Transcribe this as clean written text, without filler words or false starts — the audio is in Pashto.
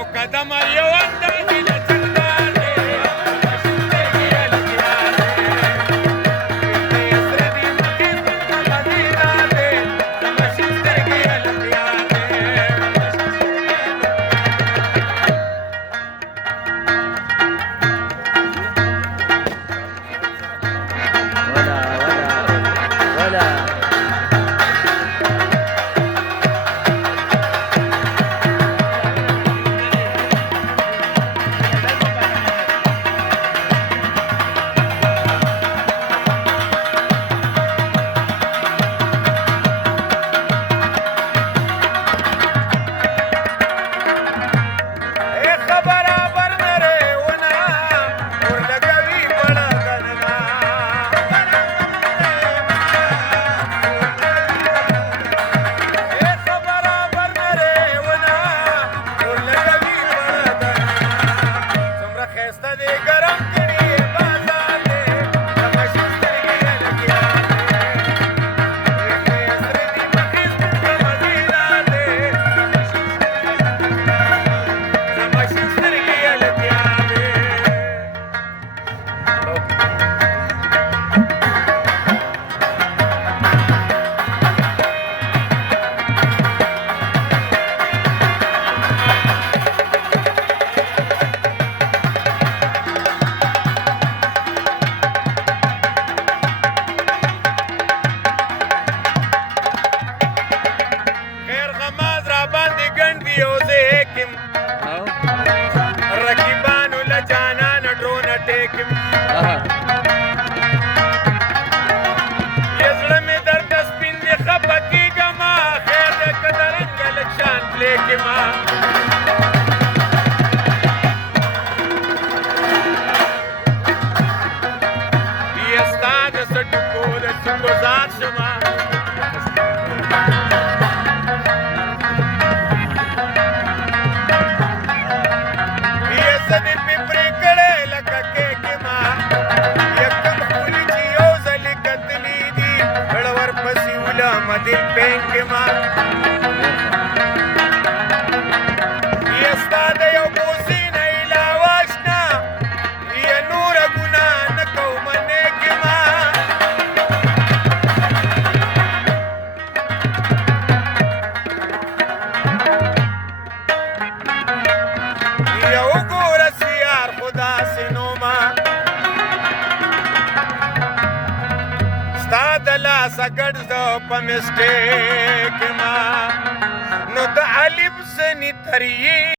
یو قدم یو اندازې له چنګار دی سره دي مخې مدینه دی د مشین سترګې هلکیار دی رقیبانو له جانان ډرونه ټیکم زړه مې درته سپین دی خفه کېږمه خیر دی که د رنګه لږ شان پلی کړمه بیا ستا د څټکو د څوکو ذات شمه دل پین کې ما یستا د یو بوسې نه علاوه شته یا نوره ګناه نه کوم نیکې ما یو ګوره سیار خو داسې نومه ستا د لاسه ګرځه په مسټیک ما نو د الف ځنې تریې